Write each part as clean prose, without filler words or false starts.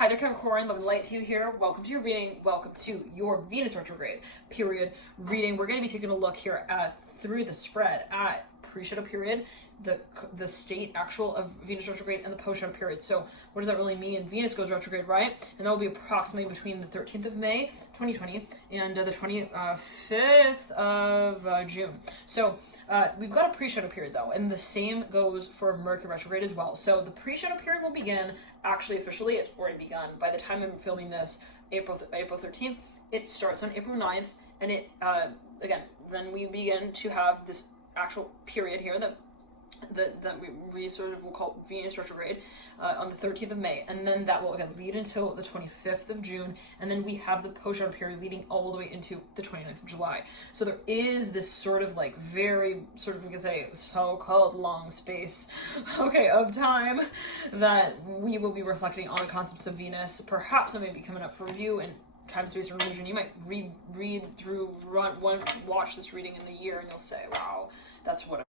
Hi there, Capricorn, love and light to you here. Welcome to your reading. Welcome to your Venus Retrograde period reading. We're going to be taking a look here through the spread at pre-shadow period, the state actual of Venus retrograde, and the post-shadow period. So what does that really mean? Venus goes retrograde, right? And that will be approximately between the 13th of May, 2020, and the 25th of June. So we've got a pre-shadow period though, and the same goes for Mercury retrograde as well. So the pre-shadow period will begin, actually officially it's already begun. By the time I'm filming this, April 13th, it starts on April 9th, and it, again, then we begin to have this actual period here that we sort of will call Venus retrograde on the 13th of May, and then that will again lead until the 25th of June, and then we have the post-shadow period leading all the way into the 29th of July. So there is this sort of like very sort of, we could say, so-called long space, okay, of time that we will be reflecting on the concepts of Venus. Perhaps it may be coming up for review and time, space, and illusion. You might read through, watch this reading in the year, and you'll say, wow, that's what I'm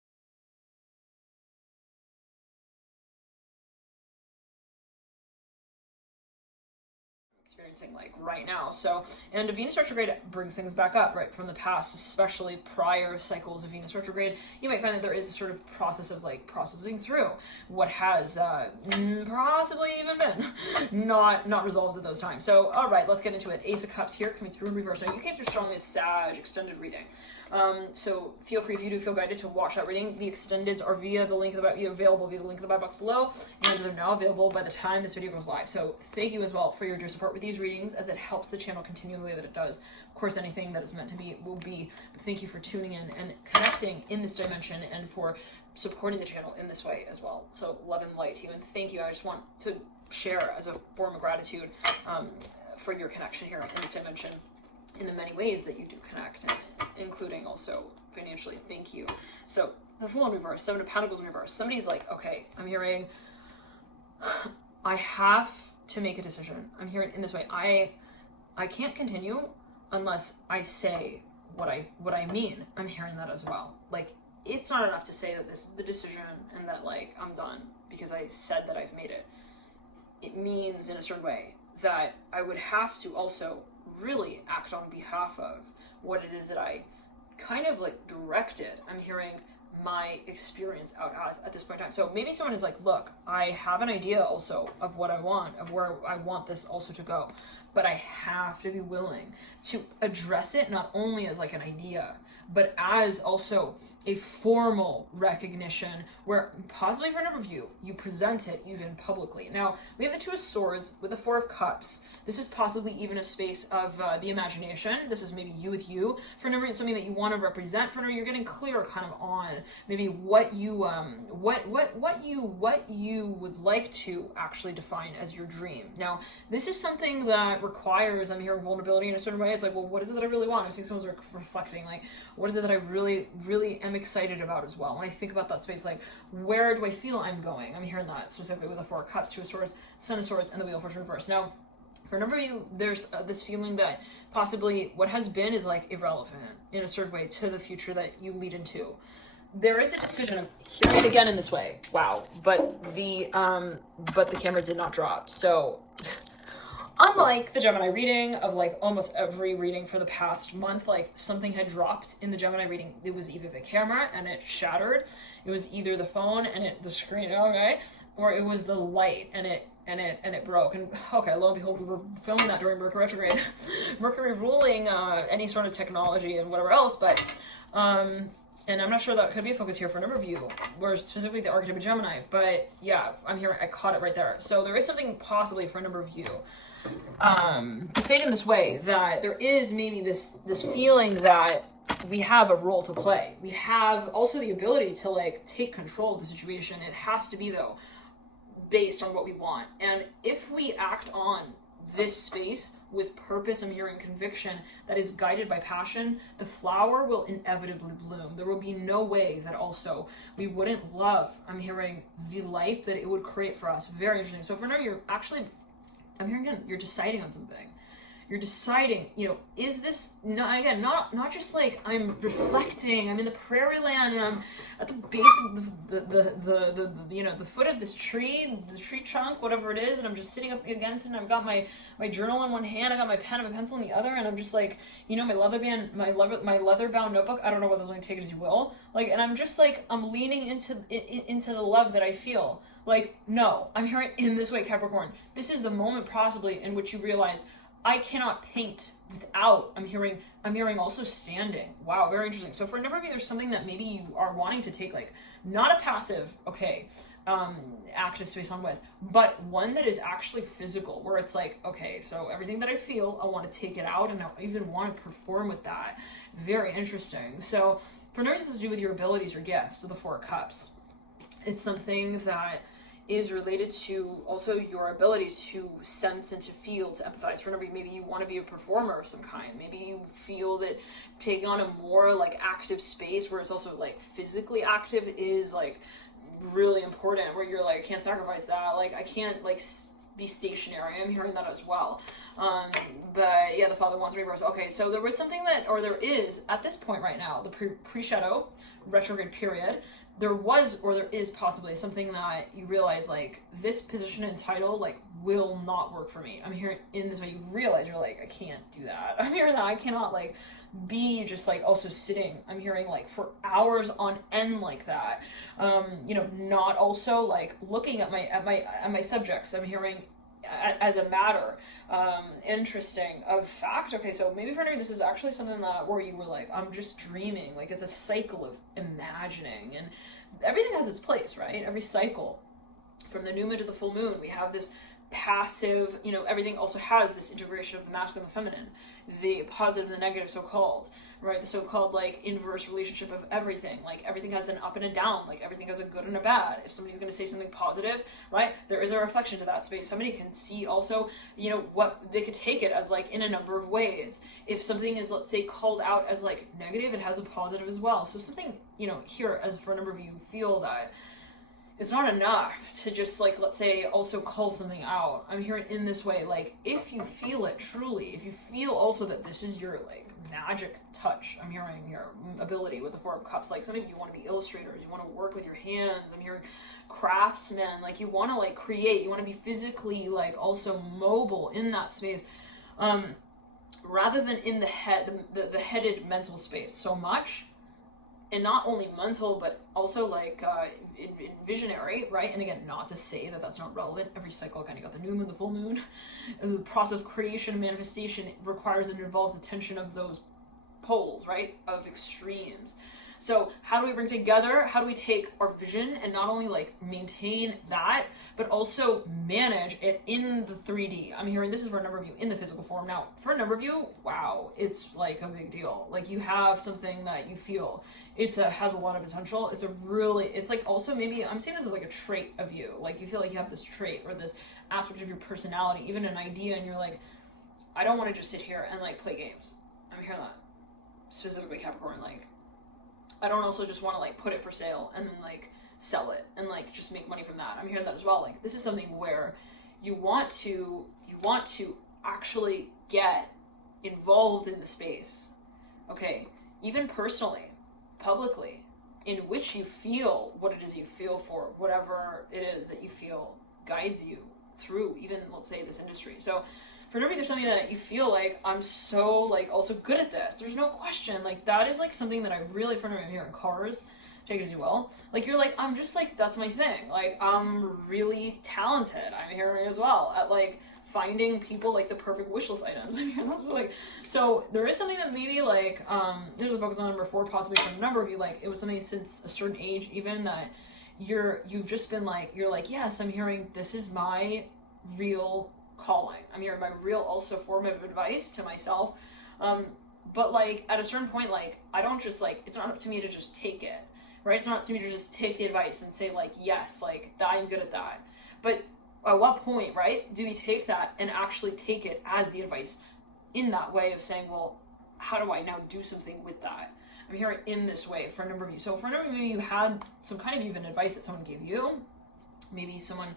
experiencing like right now. So, and Venus retrograde brings things back up, right, from the past, especially prior cycles of Venus retrograde. You might find that there is a sort of process of like processing through what has possibly even been not resolved at those times. So, all right, let's get into it. Ace of Cups here, coming through in reverse. Now, you came through strongly as Sag, extended reading. So feel free, if you do feel guided, to watch that reading. The extendeds are available via the link in the bio box below, and they're now available by the time this video goes live. So thank you as well for your due support with these readings, as it helps the channel continue the way that it does. Of course, anything that is meant to be will be. But thank you for tuning in and connecting in this dimension, and for supporting the channel in this way as well. So love and light to you, and thank you. I just want to share as a form of gratitude for your connection here in this dimension, in the many ways that you do connect, and including also financially. Thank you. So the Fool in reverse, Seven of Pentacles in reverse. Somebody's like, okay, I'm hearing I have to make a decision. I'm hearing in this way, I can't continue unless I say what I mean. I'm hearing that as well. Like, it's not enough to say that this is the decision and that like I'm done because I said that I've made it. It means in a certain way that I would have to also really act on behalf of what it is that I kind of like directed. I'm hearing my experience out as at this point in time. So maybe someone is like, look, I have an idea also of what I want, of where I want this also to go, but I have to be willing to address it not only as like an idea, but as also a formal recognition where possibly for a number of you present it even publicly. Now, we have the Two of Swords with the Four of Cups. This is possibly even a space of the imagination. This is maybe you with you. For a number of something that you want to represent. For a number, you're getting clearer kind of on maybe what you what you would like to actually define as your dream. Now, this is something that requires, I'm hearing vulnerability in a certain way. It's like, well, what is it that I really want? I'm seeing someone's reflecting, like, what is it that I really am excited about as well? When I think about that space, like, where do I feel I'm going? I'm hearing that specifically with the Four of Cups, Two of Swords, Son of Swords, and the Wheel of Fortune reverse. Now, for a number of you, there's this feeling that possibly what has been is like irrelevant in a certain way to the future that you lead into. There is a decision of hearing it again in this way. Wow, but the camera did not drop. So unlike the Gemini reading of like almost every reading for the past month, like something had dropped in the Gemini reading. It was either the camera and it shattered, it was either the phone and the screen, okay, or it was the light and it broke. And okay, lo and behold, we were filming that during Mercury retrograde. Mercury ruling any sort of technology and whatever else, but and I'm not sure that could be a focus here for a number of you, where specifically the archetype of Gemini, but yeah, I'm here, I caught it right there. So there is something possibly for a number of you to say it in this way, that there is maybe this feeling that we have a role to play. We have also the ability to like take control of the situation. It has to be though based on what we want. And if we act on this space with purpose, I'm hearing conviction that is guided by passion, the flower will inevitably bloom. There will be no way that also we wouldn't love, I'm hearing, the life that it would create for us. Very interesting. So for now, you're actually, I'm hearing again, you're deciding on something. you're deciding, you know, is this, not just like I'm reflecting, I'm in the prairie land and I'm at the base of the you know, the foot of this tree, the tree trunk, whatever it is, and I'm just sitting up against it, and I've got my journal in one hand, I got my pen and my pencil in the other, and I'm just like, you know, my leather bound notebook, I don't know whether those only take it as you will, like, and I'm just like, I'm leaning into the love that I feel. Like, no, I'm hearing in this way, Capricorn, this is the moment possibly in which you realize I cannot paint without, I'm hearing also standing. Wow, very interesting. So for a number of you, there's something that maybe you are wanting to take, like, not a passive, active space on with, but one that is actually physical, where it's like, okay, so everything that I feel, I want to take it out, and I even want to perform with that. Very interesting. So for a number of you, this has to do with your abilities or gifts, so the Four of Cups. It's something that is related to also your ability to sense and to feel, to empathize. For number, maybe you want to be a performer of some kind. Maybe you feel that taking on a more like active space where it's also like physically active is like really important, where you're like, I can't sacrifice that. Like, I can't like be stationary. I'm hearing that as well. But yeah, the Father wants reverse. Okay, so there was something that, or there is at this point right now, the pre-shadow retrograde period, there was, or there is possibly something that you realize, like, this position and title, like, will not work for me. I'm hearing in this way, you realize you're like, I can't do that. I'm hearing that I cannot, like, be just, like, also sitting, I'm hearing, like, for hours on end like that. You know, not also, like, looking at my subjects. I'm hearing as a matter, interesting of fact. Okay, so maybe for me this is actually something that where you were like, I'm just dreaming, like it's a cycle of imagining, and everything has its place, right? Every cycle, from the new moon to the full moon, we have this passive, you know, everything also has this integration of the masculine and the feminine, the positive and the negative, so-called, right? The so-called like inverse relationship of everything. Like everything has an up and a down, like everything has a good and a bad. If somebody's going to say something positive, right, there is a reflection to that space. Somebody can see also, you know, what they could take it as like in a number of ways. If something is, let's say, called out as like negative, it has a positive as well. So something, you know, here, as for a number of you feel that it's not enough to just, like, let's say, also call something out. I'm hearing in this way, like, if you feel it truly, if you feel also that this is your, like, magic touch, I'm hearing your ability with the Four of Cups, like, some of you want to be illustrators, you want to work with your hands, I'm hearing craftsmen, like, you want to, like, create, you want to be physically, like, also mobile in that space, rather than in the head, the headed mental space so much. And not only mental, but also like visionary, right? And again, not to say that that's not relevant. Every cycle, kind of got the new moon, the full moon. And the process of creation and manifestation requires and involves the tension of those poles, right? Of extremes. So how do we bring together, how do we take our vision and not only like maintain that, but also manage it in the 3D? I'm hearing this is for a number of you in the physical form. Now, for a number of you, wow, it's like a big deal. Like you have something that you feel, has a lot of potential. It's like also maybe, I'm saying this is like a trait of you. Like you feel like you have this trait or this aspect of your personality, even an idea, and you're like, I don't want to just sit here and like play games. I'm hearing that. Specifically Capricorn, like, I don't also just want to like put it for sale and then like sell it and like just make money from that. I'm hearing that as well. Like this is something where you want to actually get involved in the space. Okay, even personally, publicly, in which you feel what it is you feel for, whatever it is that you feel guides you through even, let's say, this industry. So for maybe there's something that you feel like, I'm so like also good at this. There's no question. Like that is like something that I really, for me, I'm here in cars, take it as you will. Like you're like, I'm just like, that's my thing. Like I'm really talented. I'm hearing as well at like finding people like the perfect wish list items. I mean, that's like, so there is something that maybe like, there's a focus on number 4, possibly for a number of you, like it was something since a certain age even that you've just been like, you're like, yes, I'm hearing this is my real calling. I'm hearing my real also form of advice to myself. But like at a certain point, like I don't just like, it's not up to me to just take it, right? It's not up to me to just take the advice and say like, yes, like I'm good at that. But at what point, right, do we take that and actually take it as the advice in that way of saying, well, how do I now do something with that? I'm hearing in this way for a number of you. So for a number of you, you had some kind of even advice that someone gave you. Maybe someone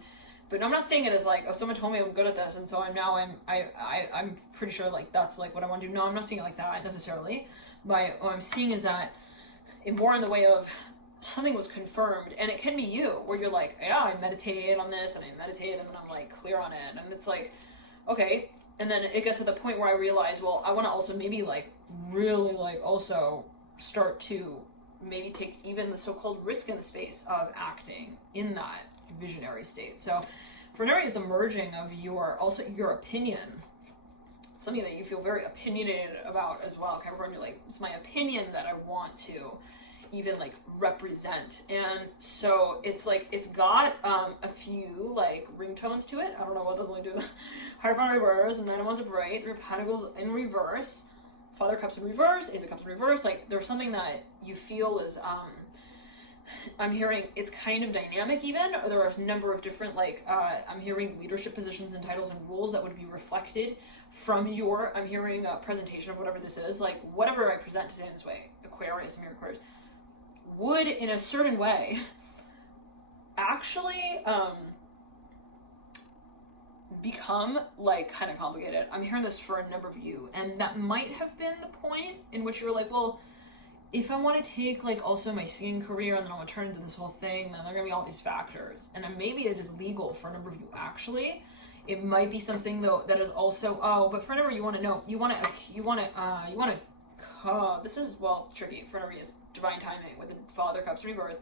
But I'm not saying it as like, oh, someone told me I'm good at this, and so I'm pretty sure like that's like what I want to do. No, I'm not seeing it like that necessarily. But what I'm seeing is that it more in the way of something was confirmed, and it can be you, where you're like, yeah, I meditate on this, and I meditate, and then I'm like clear on it, and it's like, okay, and then it gets to the point where I realize, well, I want to also maybe like really like also start to maybe take even the so-called risk in the space of acting in that visionary state. So for an area is emerging of your opinion, something that you feel very opinionated about as well, Capricorn. You're like, it's my opinion that I want to even like represent, and so it's like it's got a few like ringtones to it. I don't know what those only do. Hierophant reverse, and then Wands upright, 3 of Pentacles in reverse, Father of Cups in reverse, Ace of Cups in reverse. Like there's something that you feel is I'm hearing it's kind of dynamic even, or there are a number of different like I'm hearing leadership positions and titles and roles that would be reflected from your, I'm hearing a presentation of whatever this is, like whatever I present to say in this way, Aquarius, I'm hearing Aquarius, would in a certain way actually become like kind of complicated. I'm hearing this for a number of you, and that might have been the point in which you're like, well, if I want to take like also my singing career and then I want to turn into this whole thing, then there are going to be all these factors, and then maybe it is legal for a number of you actually. It might be something though that is also, oh, but for a number you want to know, you want to this is, well, tricky for a number of you. Divine timing with the Father Cups reverse,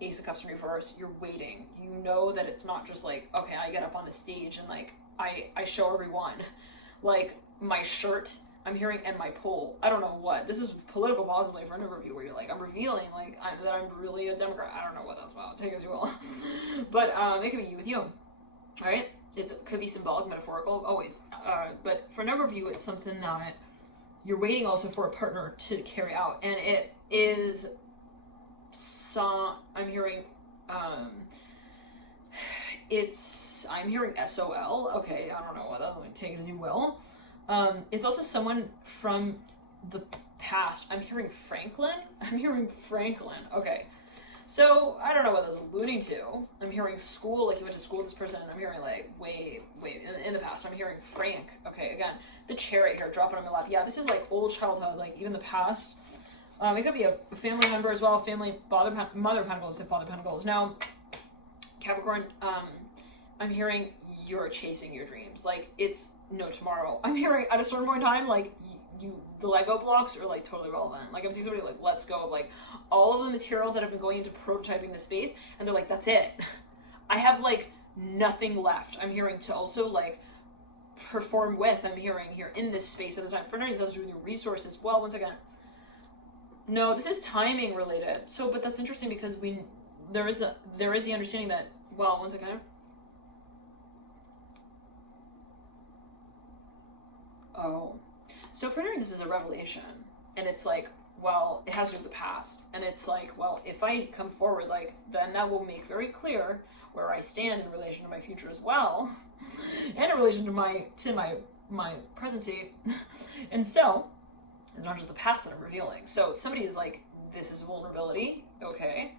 Ace of Cups in reverse. You're waiting. You know that it's not just like, okay, I get up on the stage and like I show everyone like my shirt, I'm hearing, and my pole. I don't know what. This is political possibly for a number of you where you're like, I'm revealing like that I'm really a Democrat. I don't know what that's about. Take it as you will. But it could be you with you. All right? It could be symbolic, metaphorical, always. But for a number of you, it's something that you're waiting also for a partner to carry out, and it is I'm hearing I'm hearing SOL. Okay, I don't know what that, take it as you will. It's also someone from the past. I'm hearing Franklin. Okay, so I don't know what that's alluding to. I'm hearing school, like you went to school with this person. I'm hearing like wait in the past. I'm hearing Frank. Okay, again, the Chariot here dropping on my lap. Yeah, this is like old childhood, like even the past. It could be a family member as well, family, mother Pentacles, Father Pentacles. Now, Capricorn, I'm hearing you're chasing your dreams. Like, it's no tomorrow. I'm hearing at a certain point in time, like, the Lego blocks are, like, totally relevant. Like, I'm seeing somebody, like, let's go of, like, all of the materials that have been going into prototyping the space, and they're like, that's it. I have, like, nothing left. I'm hearing to also, like, perform with, I'm hearing here in this space at the time. For now, this has to do with your resources. Well, once again, no, this is timing related. So, but that's interesting because there is the understanding that, well, once again, oh, so for now this is a revelation, and it's like, well, it has to do with the past, and it's like, well, if I come forward, like, then that will make very clear where I stand in relation to my future as well, and in relation to my present state, and so. It's not just the past that I'm revealing. So somebody is like, this is vulnerability. Okay.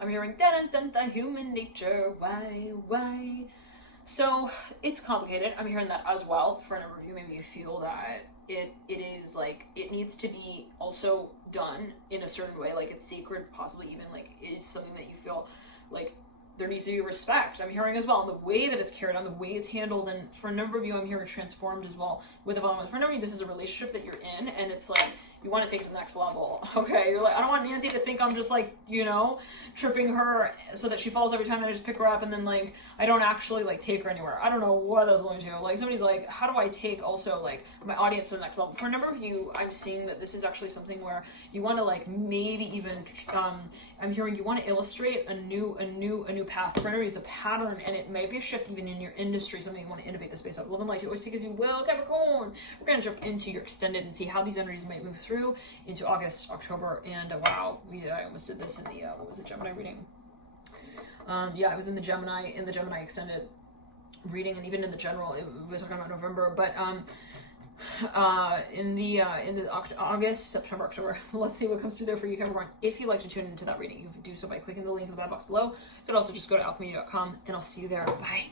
I'm hearing, dun dun dun, human nature, why? So it's complicated. I'm hearing that as well. For a number of you, maybe you feel that it is like, it needs to be also done in a certain way. Like it's sacred, possibly even like it's something that you feel like there needs to be respect. I'm hearing as well, and the way that it's carried on, the way it's handled, and for a number of you, I'm hearing transformed as well with the following. For a number of you, this is a relationship that you're in, and it's like, you want to take it to the next level, okay? You're like, I don't want Nancy to think I'm just like, tripping her so that she falls every time that I just pick her up, and then like, I don't actually like take her anywhere. I don't know what I was going to. Like somebody's like, how do I take also like my audience to the next level? For a number of you, I'm seeing that this is actually something where you want to like maybe even, I'm hearing you want to illustrate a new path. For a pattern, and it may be a shift even in your industry, something you want to innovate the space up. Love and light, you always take as you will, Capricorn. We're going to jump into your extended and see how these energies might move through into August, October, and wow, I almost did this in the, what was it, Gemini reading? Yeah, it was in the Gemini extended reading, and even in the general, it was talking about November, but in the August, September, October. Let's see what comes through there for you, Capricorn. If you'd like to tune into that reading, you can do so by clicking the link in the bad box below. You could also just go to alchemy.com, and I'll see you there. Bye.